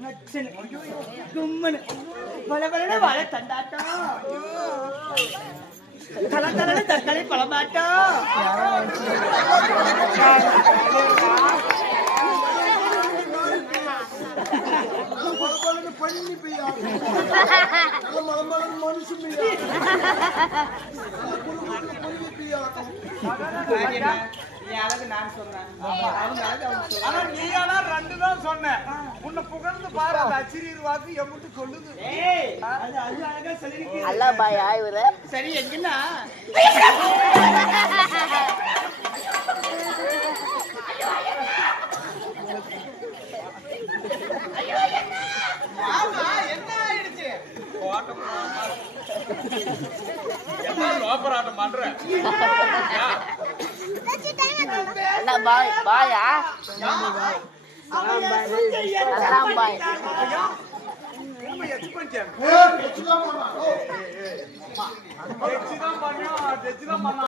நச்சனு கும்மனு பலபலன வாழ தண்டாட்டம் தலத்தலன தக்காளி பழமாட்டம் பண்ணி பெய்யா மனுஷன் நான் சொன்னேன் நீ ரெண்டு தான் சொன்ன உன்னை புகழ்ந்து பாரு அந்த அச்சிரியர் வாக்கு எம்பிட்டு சொல்லுது அல்ல பாய் ஆய்வுற சரி எங்கன்னா என்ன ஆயிடுச்சு அண்ணா பாய் பாயா பாய் பண்ணோம்